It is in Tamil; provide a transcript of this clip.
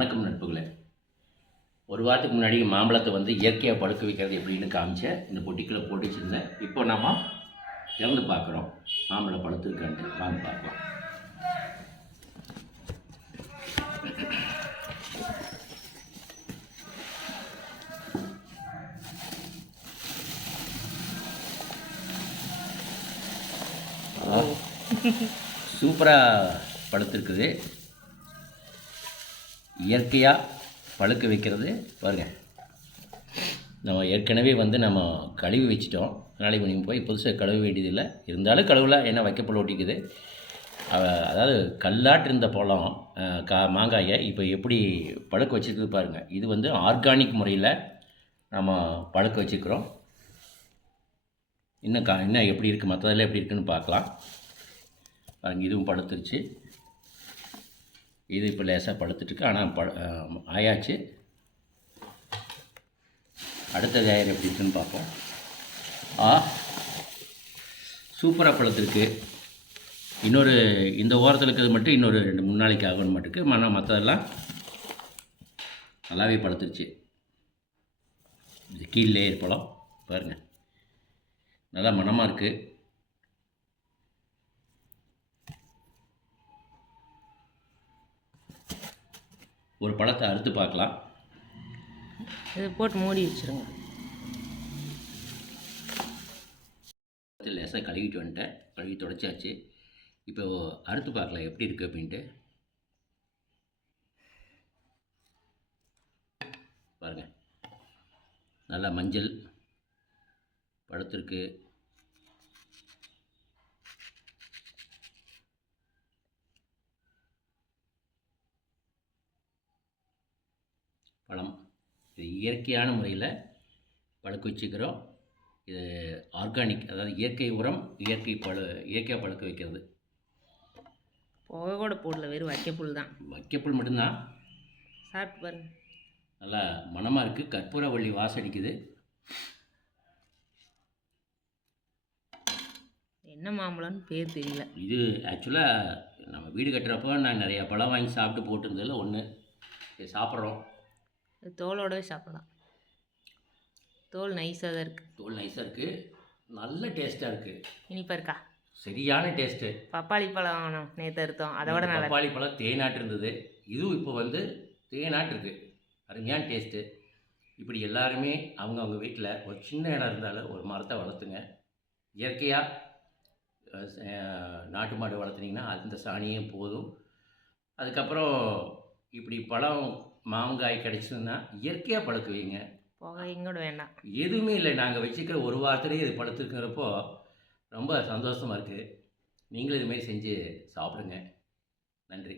வணக்கம் நட்புகளே. ஒரு வாரத்துக்கு முன்னாடி மாம்பழத்தை வந்து இயற்கையாக பழுக்க வைக்கிறது எப்படின்னு காமிச்சேன். இந்த பொட்டிக்குள்ளே போட்டு வச்சுருந்தேன். இப்போ நம்ம திறந்து பார்க்குறோம். மாம்பழம் பழுத்துருக்கான்ட்டு வாங்க பார்க்கலாம். சூப்பராக பழுத்துருக்குது. இயற்கையாக பழுக்க வைக்கிறது பாருங்கள். நம்ம ஏற்கனவே வந்து நம்ம கழுவி வச்சிட்டோம். நாளைக்கு நீங்கள் போய் புதுசாக கழுவ வேண்டியதில்லை. இருந்தாலும் கழுவல, ஏன்னா வைக்கப்பல் ஒட்டிக்குது. அதாவது கல்லாட்டு இருந்த பழம் மாங்காயை இப்போ எப்படி பழுக்க வச்சுருக்குது பாருங்கள். இது வந்து ஆர்கானிக் முறையில் நம்ம பழுக்க வச்சுக்கிறோம். இன்னும் எப்படி இருக்குது, மற்றதெல்லாம் எப்படி இருக்குதுன்னு பார்க்கலாம். பாருங்கள், இதுவும் பழுத்துருச்சு. இது இப்போ லேசாக பழுத்துட்டுருக்கு, ஆனால் ஆயாச்சு. அடுத்த ஜாயர் எப்படி இருக்குன்னு பார்ப்போம். சூப்பராக பழுத்துருக்கு. இன்னொரு இந்த ஓரத்தில் இருக்கிறது மட்டும் இன்னொரு 2-3 நாளைக்கு ஆகணும் மட்டுக்கு. மற்றதெல்லாம் நல்லாவே பழுத்துருச்சு. இது கீழ் லேயர் பழம் பாருங்கள், நல்லா மணமாக இருக்குது. ஒரு பழத்தை அறுத்து பார்க்கலாம். இது போட்டு மூடி வச்சுருங்க. லேசாக கழுவிட்டு வந்துட்டேன். கழுவி துடைச்சாச்சு. இப்போ அறுத்து பார்க்கலாம் எப்படி இருக்குது அப்படின்ட்டு. பாருங்கள், நல்லா மஞ்சள் பழுத்திருக்கு. பழம் இது இயற்கையான முறையில் பழுக்க வச்சுக்கிறோம். இது ஆர்கானிக், அதாவது இயற்கை உரம், இயற்கையாக பழுக்க வைக்கிறது. புகை கூட போடல, வெறும் வைக்கப்புல் தான். வைக்கப்புல் மட்டும்தான். சாப்பிட்டு பாருங்க, நல்லா மணமாக இருக்குது. கற்பூரவள்ளி வாசம் அடிக்குது. என்ன மாம்பழம்னு பேர் தெரியல. இது ஆக்சுவலாக நம்ம வீடு கட்டுறப்போ நான் நிறையா பழம் வாங்கி சாப்பிட்டு போட்டிருந்ததில் ஒன்று. சாப்பிட்றோம். தோலோடவே சாப்பிடலாம். தோல் நைஸாக தான் இருக்குது. தோல் நைஸாக இருக்குது, நல்ல டேஸ்ட்டாக இருக்குது. இனிப்பாக இருக்கா? சரியான டேஸ்ட்டு. பப்பாளி பழம் நேற்று அறுத்தோம், அதை விட நல்லா. பப்பாளி பழம் தேனாட்டு இருந்தது, இதுவும் இப்போ வந்து தேனாட்டு இருக்குது. அருமையான டேஸ்ட்டு. இப்படி எல்லாருமே அவங்க வீட்டில் ஒரு சின்ன இடம் இருந்தாலும் ஒரு மரத்தை வளர்த்துங்க. இயற்கையாக நாட்டு மாடு வளர்த்துனீங்கன்னா அந்த சாணியே போதும். அதுக்கப்புறம் இப்படி பழம் மாங்காய் கிடச்சிதுன்னா இயற்கையாக பழுக்க வைங்க. புகையும் கூட வேண்டாம், எதுவுமே இல்லை. நாங்கள் வச்சுக்கிற ஒரு வாரத்துலேயே இது பழுத்துருக்கிறப்போ ரொம்ப சந்தோஷமாக இருக்குது. நீங்களும் இதுமாரி செஞ்சு சாப்பிடுங்க. நன்றி.